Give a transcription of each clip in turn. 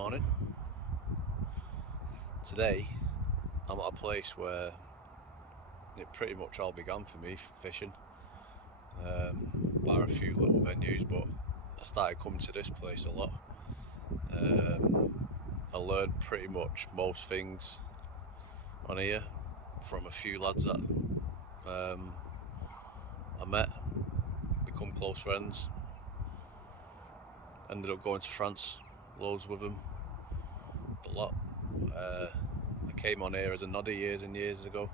morning. Today I'm at a place where it pretty much all began for me, fishing, bar a few little venues, but I started coming to this place a lot. I learned pretty much most things on here from a few lads that I met, become close friends, ended up going to France loads with them, a lot. I came on here as a noddy years and years ago.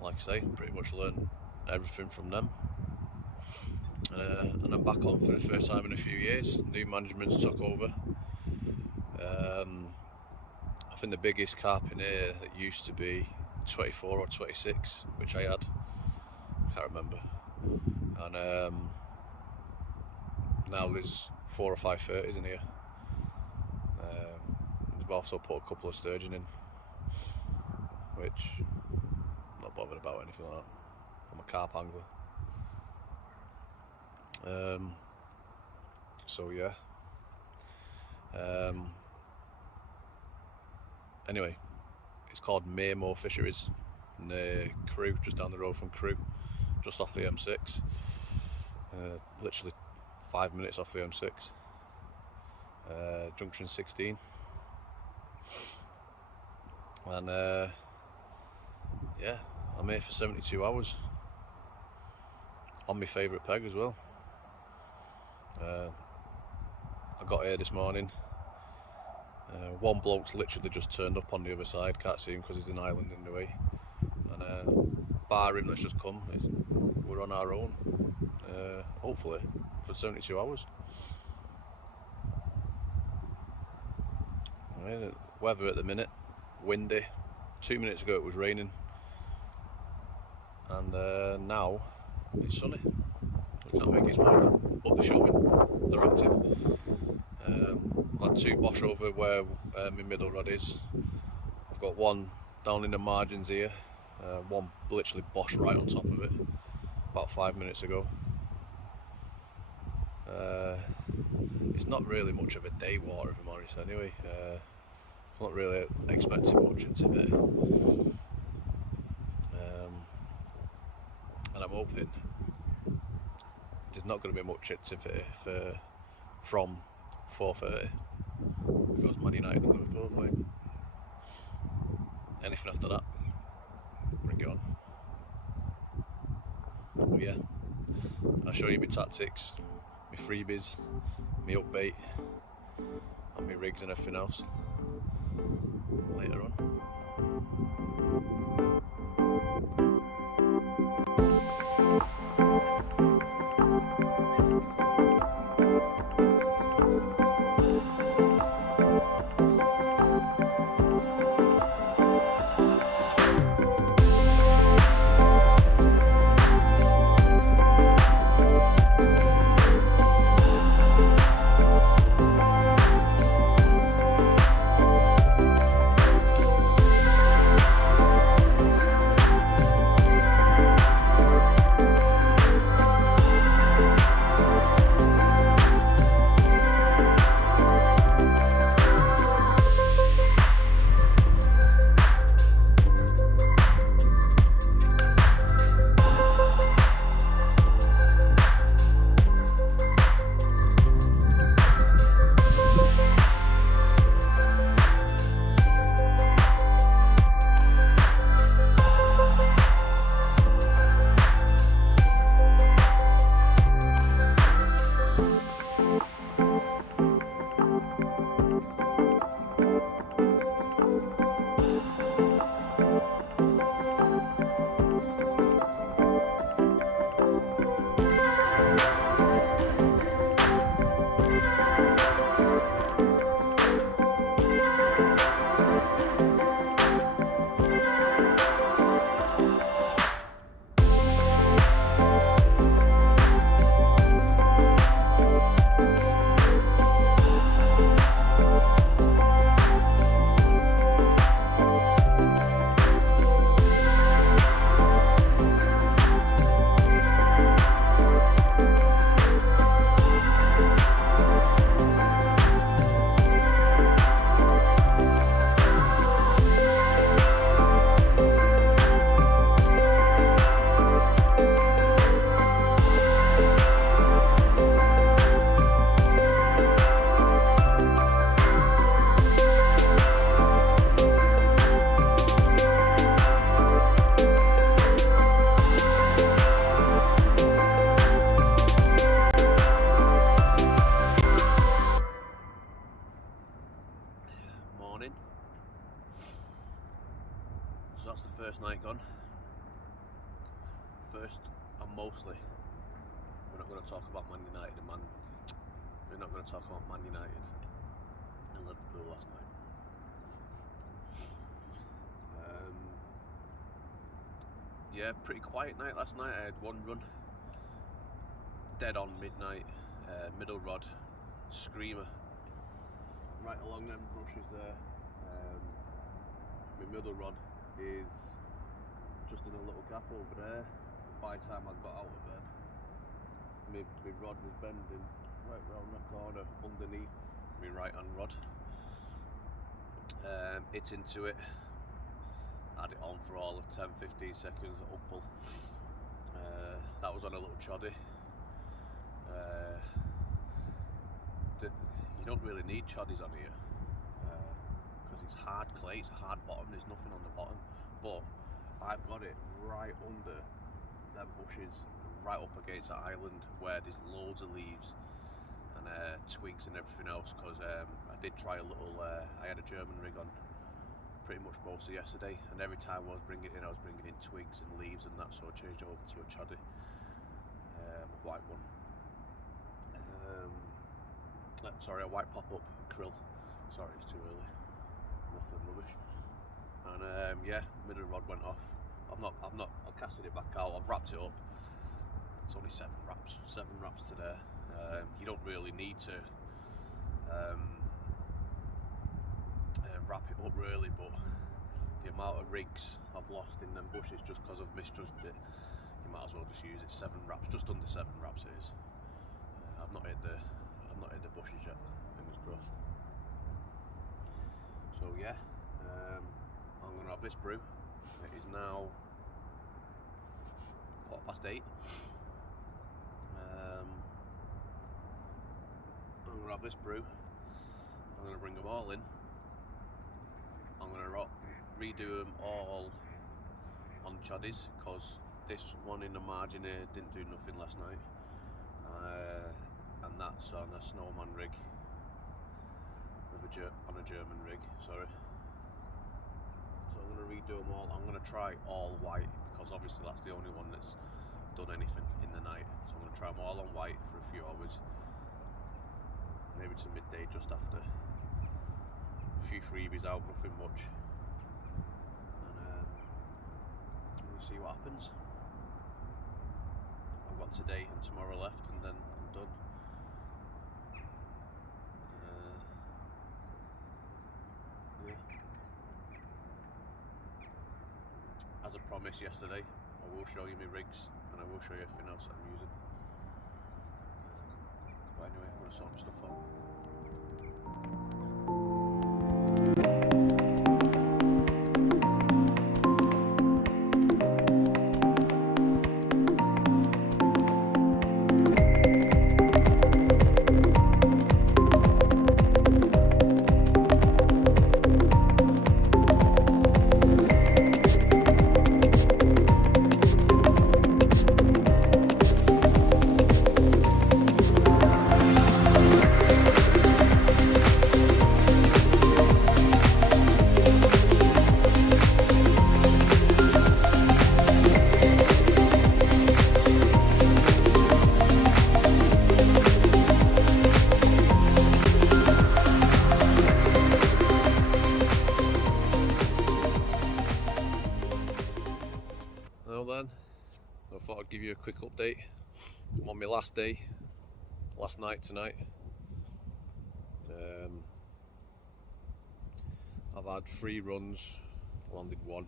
Like I say, pretty much learned everything from them. And I'm back on for the first time in a few years. New management's took over. I think the biggest carp in here that used to be 24 or 26, which I had. I can't remember. And now there's 4 or 5 30s in here. They've also put a couple of sturgeon in, which I'm not bothered about anything like that. I'm a carp angler. So yeah. Anyway, it's called moor fisheries, near Crewe, just down the road from Crewe, just off the M6. Literally 5 minutes off the M6. Junction 16. And yeah, I'm here for 72 hours on my favourite peg as well. I got here this morning. One bloke's literally just turned up on the other side, can't see him because there's an island in the way, and bar him that's just come, we're on our own, hopefully for 72 hours. Weather at the minute, windy. 2 minutes ago it was raining, and now it's sunny. I can't make his mind, but they're showing, they're active. I've had 2 wash over where my middle rod is. I've got one down in the margins here, one literally bosh right on top of it about 5 minutes ago. It's not really much of a day water, if I'm honest, anyway. I'm not really expecting much today, and I'm hoping there's not going to be much activity from 4:30 because Man United and Liverpool are playing. Anything after that, bring it on. But yeah, I'll show you my tactics, my freebies, my upbait, and my rigs and everything else later on. first night gone. First and mostly, we're not going to talk about Man United and we're not going to talk about Man United and Liverpool last night. Yeah, pretty quiet night last night. I had one run, dead on midnight, middle rod, screamer, right along them brushes there. My middle rod is just in a little gap over there. By the time I got out of bed, my rod was bending right round that corner underneath my right hand rod. Hit into it, had it on for all of 10-15 seconds at uppull. That was on a little choddy. You don't really need choddies on here because it's hard clay, it's a hard bottom, there's nothing on the bottom, but I've got it right under them bushes, right up against that island where there's loads of leaves and twigs and everything else, because I did try a little, I had a German rig on pretty much most of yesterday, and every time I was bringing it in, I was bringing in twigs and leaves and that, so I changed it over to a choddy, a white one. Sorry, a white pop-up krill. Sorry, it's too early. I'm waffling rubbish. And yeah, middle rod went off. I casted it back out. I've wrapped it up. It's only 7 wraps today. You don't really need to wrap it up really, but the amount of rigs I've lost in them bushes just because I've misjudged it, you might as well just use it. 7 wraps, just under 7 wraps it is. I've not hit the bushes yet, fingers crossed. So yeah, I'm gonna have this brew. It is now 8:15. I'm gonna have this brew. I'm gonna bring them all in. I'm gonna redo them all on choddies, because this one in the margin here didn't do nothing last night. And that's on a snowman rig, on a German rig, sorry. So I'm going to redo them all. I'm going to try all white, because obviously that's the only one that's done anything in the night. So I'm going to try them all on white for a few hours, maybe to midday just after. A few freebies out, nothing much, and we'll see what happens. I've got today and tomorrow left, and then I'm done. Yeah. As I promised yesterday, I will show you my rigs and I will show you everything else that I'm using. But anyway, I'm going to sort my stuff out. I thought I'd give you a quick update. I'm on my last day, last night tonight. I've had 3 runs, landed 1,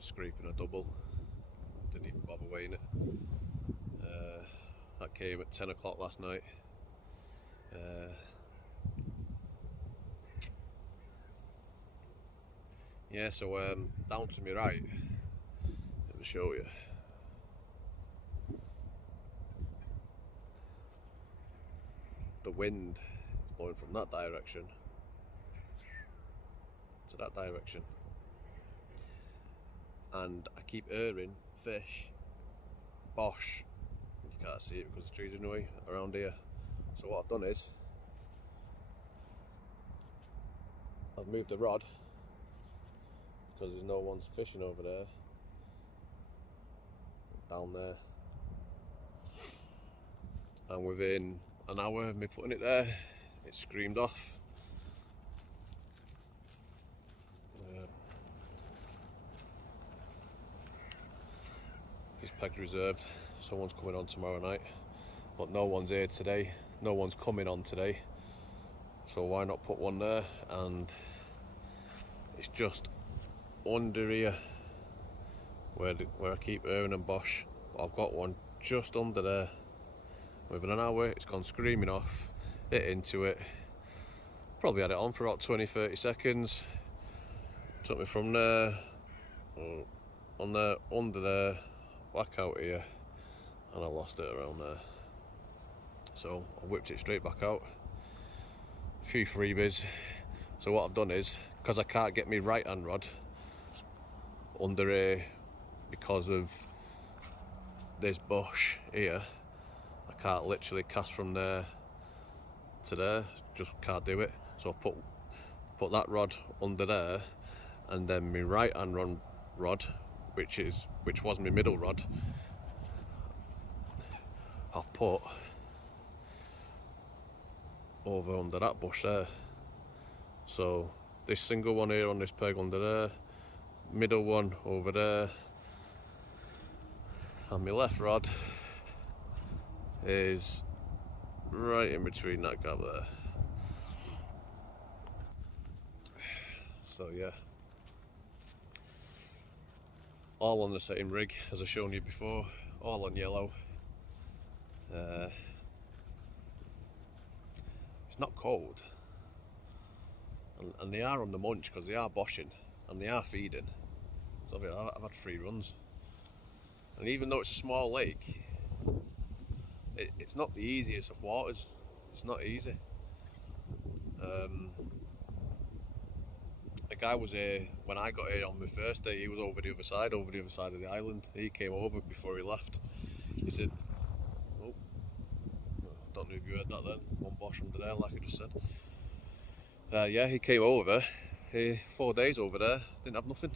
scraping a double, didn't even bother weighing it. That came at 10 o'clock last night. Yeah, so down to my right, let me show you. The wind is blowing from that direction to that direction, and I keep hearing fish, bosh. You can't see it because the trees are in the way around here. So what I've done is I've moved the rod, because there's no one's fishing over there, down there. And within an hour of me putting it there, it screamed off. This peg's reserved. Someone's coming on tomorrow night, but no one's here today. No one's coming on today, so why not put one there? And it's just under here where I keep Aaron and Bosch, but I've got one just under there. Within an hour it's gone screaming off, hit into it, probably had it on for about 20-30 seconds, took me from there, on there, under there, back out here, and I lost it around there. So I whipped it straight back out, a few freebies. So what I've done is, because I can't get my right hand rod under here because of this bush here, I can't literally cast from there to there, just can't do it. So I put that rod under there, and then my right hand rod, which was my middle rod, I've put over under that bush there. So this single one here on this peg under there, middle one over there, and my left rod is right in between that gap there. So yeah, all on the same rig as I've shown you before, all on yellow. It's not cold, and they are on the munch because they are boshing and they are feeding. So I've had 3 runs, and even though it's a small lake, it's not the easiest of waters. It's not easy. A guy was here when I got here on my first day. He was over the other side of the island. He came over before he left. He said, "Oh, don't know if you heard that then. One bosh under there, like I just said." Yeah, he came over. 4 days over there, didn't have nothing.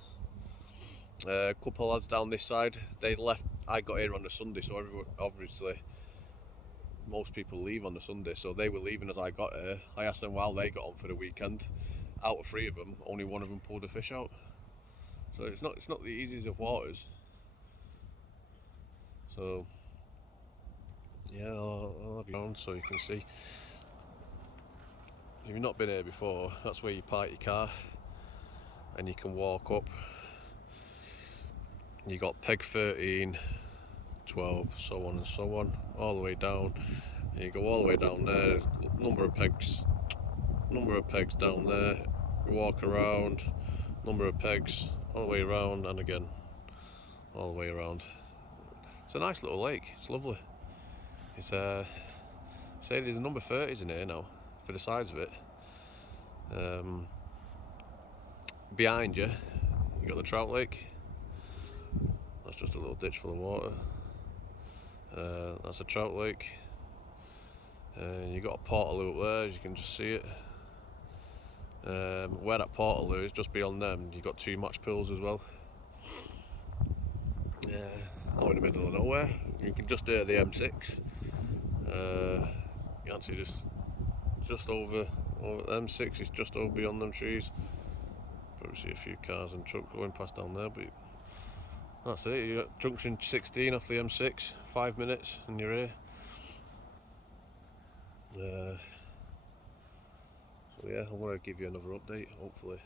A couple of lads down this side, they left. I got here on the Sunday, so obviously most people leave on the Sunday, so they were leaving as I got here. I asked them while they got on for the weekend. Out of 3 of them, only 1 of them pulled a fish out. So it's not the easiest of waters. So yeah, I'll have you on so you can see. If you've not been here before, that's where you park your car and you can walk up. You got peg 13, 12, so on and so on, all the way down. And you go all the way down there, number of pegs down there. You walk around, number of pegs, all the way around, and again, all the way around. It's a nice little lake, it's lovely. It's say there's a number 30s in here now, for the size of it. Behind you got the trout lake. That's just a little ditch full of water. That's a trout lake. You got a portaloo up there, as you can just see it. Where that portaloo is, just beyond them, you got 2 match pools as well. Out in the middle of nowhere. You can just hear the M6. You actually just over the M6 is just over beyond them trees. Probably see a few cars and trucks going past down there, but that's it. You got junction 16 off the M6, 5 minutes and you're here. So yeah, I want to give you another update, hopefully.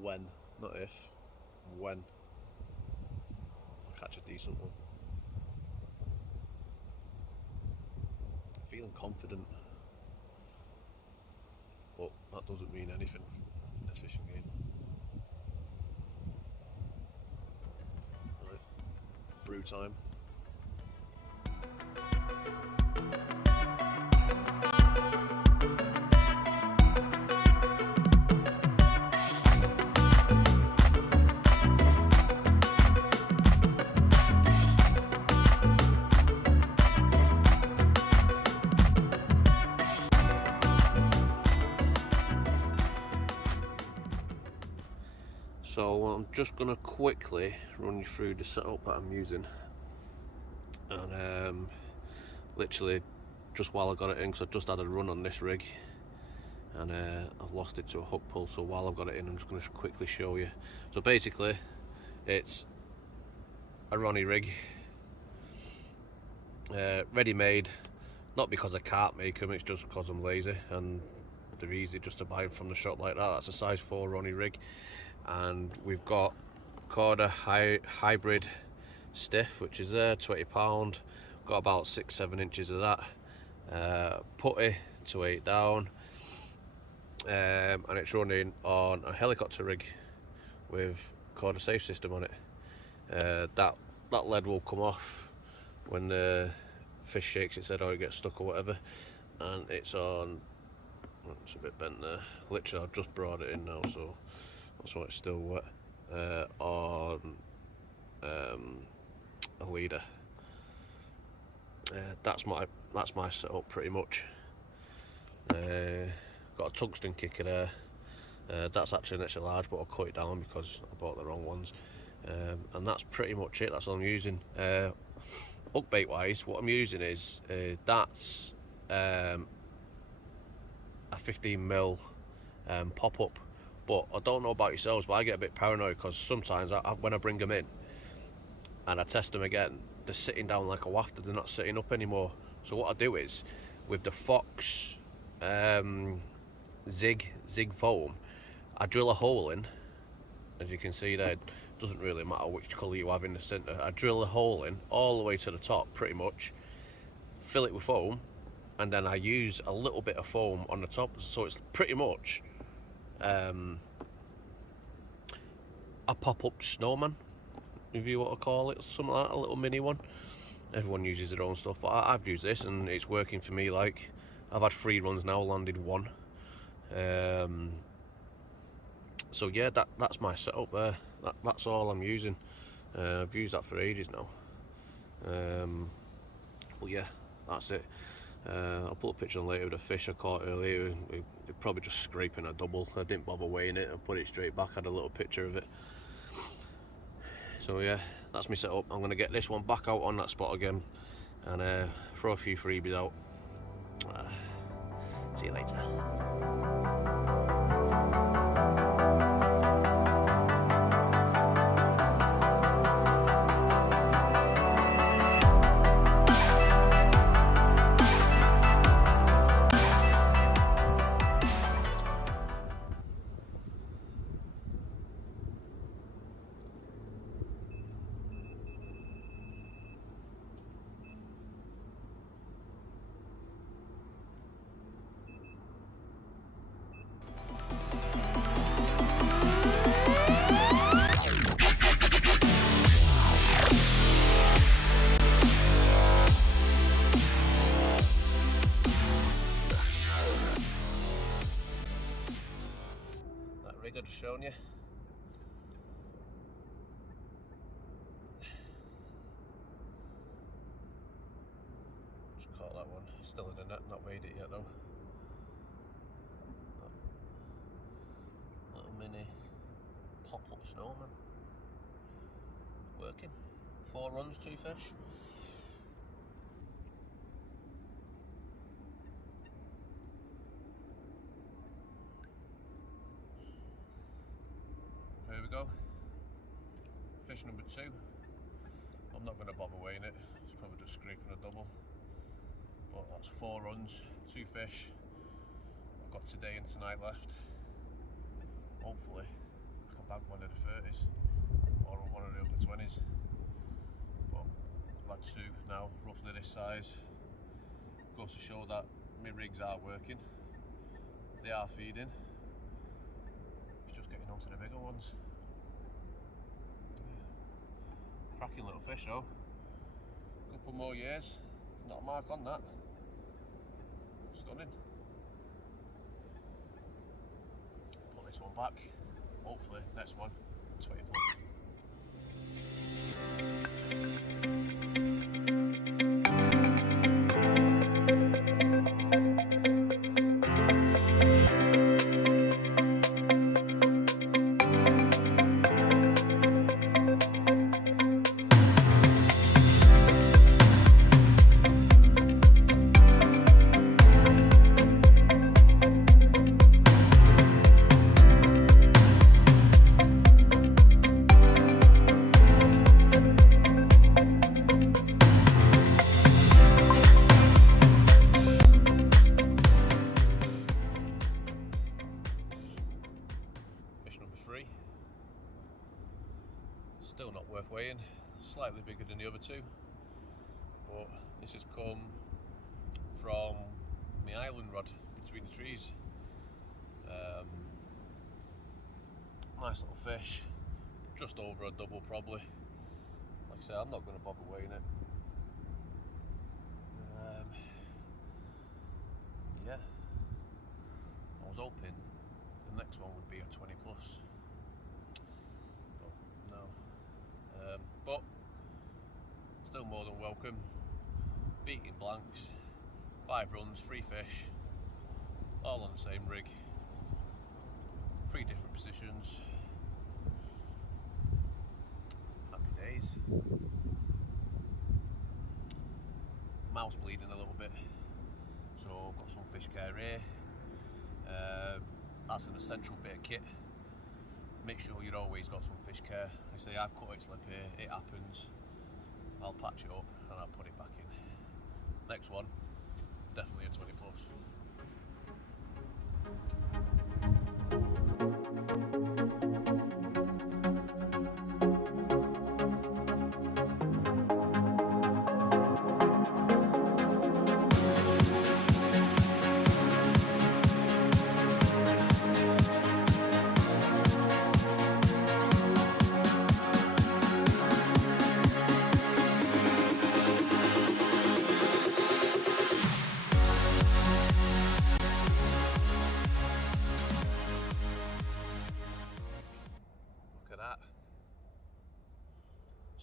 When, not if, when I catch a decent one. I'm feeling confident, but that doesn't mean anything in this fishing game. Right, brew time. So I'm just going to quickly run you through the setup that I'm using, and literally just while I got it in, because I just had a run on this rig and I've lost it to a hook pull, so while I've got it in I'm just going to quickly show you. So basically it's a Ronnie rig, ready made, not because I can't make them, it's just because I'm lazy and they're easy just to buy from the shop like that. That's a size 4 Ronnie rig, and we've got Corda hybrid stiff, which is there, £20, got about 6-7 inches of that, putty to 8 down, and it's running on a helicopter rig with Corda safe system on it. That lead will come off when the fish shakes its head or it gets stuck or whatever, and it's on, it's a bit bent there, literally I've just brought it in now, so that's why it's still wet, on a leader. That's my setup pretty much. Got a tungsten kicker there, that's actually an extra large, but I'll cut it down because I bought the wrong ones, and that's pretty much it. That's all I'm using. Hook bait wise, what I'm using is that's a 15mm pop-up, but I don't know about yourselves, but I get a bit paranoid because sometimes when I bring them in and I test them again, they're sitting down like a wafter, they're not sitting up anymore. So what I do is, with the Fox zig foam, I drill a hole in, as you can see there, it doesn't really matter which colour you have in the centre, I drill a hole in all the way to the top pretty much, fill it with foam, and then I use a little bit of foam on the top, so it's pretty much a pop-up snowman, if you want to call it, something like that, a little mini one. Everyone uses their own stuff, but I've used this and it's working for me. Like, I've had 3 runs now, landed 1. So yeah, that's my setup there. That's all I'm using. I've used that for ages now. But yeah, that's it. I'll put a picture on later of the fish I caught earlier. They're probably just scraping a double. I didn't bother weighing it, I put it straight back, had a little picture of it. So yeah, that's my setup. I'm going to get this one back out on that spot again and throw a few freebies out. See you later. Rig I've just shown you. Just caught that one, still in the net, not weighed it yet though. Little mini pop-up snowman. Working. 4 runs, 2 fish. Here we go. Fish number 2. I'm not going to bother weighing it, it's probably just scraping a double. But that's 4 runs, 2 fish. I've got today and tonight left. Hopefully I can bag one of the 30s or one of the upper 20s. But I've had 2 now, roughly this size. Goes to show that my rigs are working. They are feeding. It's just getting onto the bigger ones. Cracking little fish though. Couple more years, not a mark on that. Stunning. Put this one back. Hopefully next one 20 plus. weighing, slightly bigger than the other two, but this has come from my island rod between the trees. Nice little fish, just over a double probably. Like I say, I'm not going to bother weighing it. Yeah, I was hoping the next one would be a 20 plus, but no. But still more than welcome. Beating blanks, 5 runs, 3 fish, all on the same rig, 3 different positions. Happy days. Mouth's bleeding a little bit, so I've got some fish care here. That's an essential bit of kit. Make sure you've always got some fish care. I say I've cut its lip here, it happens. I'll patch it up and I'll put it back in. Next one, definitely a 20 plus.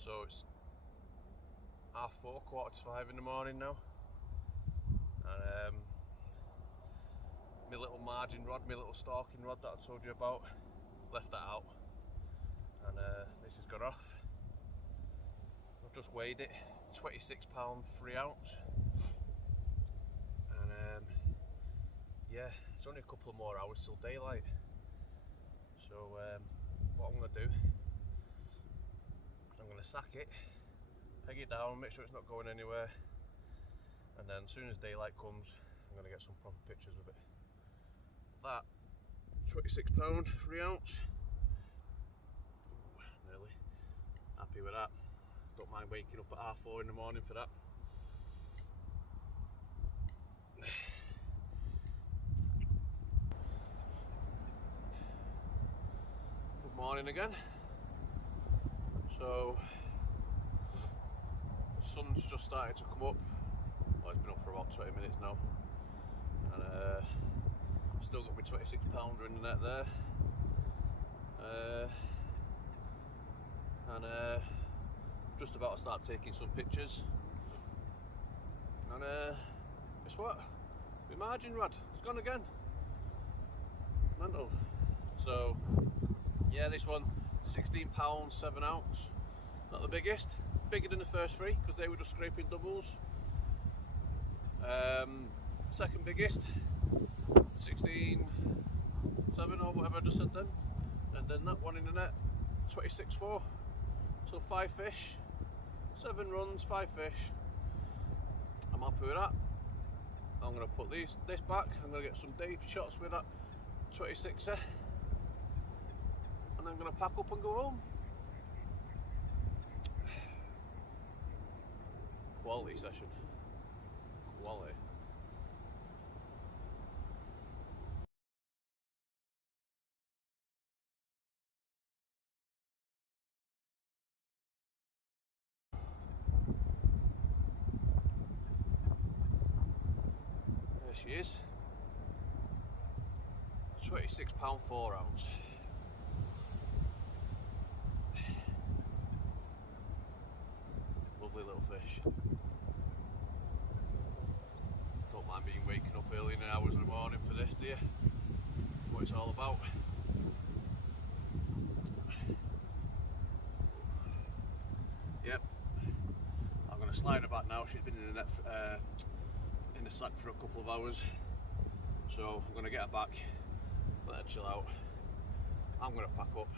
So it's 4:30, 4:45 in the morning now, and my little margin rod, my little stalking rod that I told you about, left that out, and this has got off. I've just weighed it, 26 pound 3 ounce, and yeah, it's only a couple of more hours till daylight. So what I'm going to do, I'm going to sack it, peg it down, make sure it's not going anywhere, and then as soon as daylight comes I'm going to get some proper pictures of it. That 26 pound 3 ounce, nearly happy with that. Don't mind waking up at 4:30 in the morning for that. Good morning again. So the sun's just started to come up. Well, it's been up for about 20 minutes now, and still got my 26 pounder in the net there, and just about to start taking some pictures. And guess what? My margin rod, it's gone again. Mental. So yeah, this one, 16 pounds 7 ounce. Not the biggest, bigger than the first 3 because they were just scraping doubles. Second biggest, 16 7 or whatever I just said then, and then that one in the net, 26.4. So 5 fish, 7 runs, 5 fish. I'm happy with that. I'm going to put this back. I'm going to get some day shots with that 26er, and I'm going to pack up and go home. Quality session. Quality. There she is. 26 pound 4 ounce. Lovely little fish. Don't mind being waking up early in the hours of the morning for this, do you? What it's all about. Yep. I'm going to slide her back now. She's been in the net in the sack for a couple of hours, so I'm going to get her back, let her chill out. I'm going to pack up.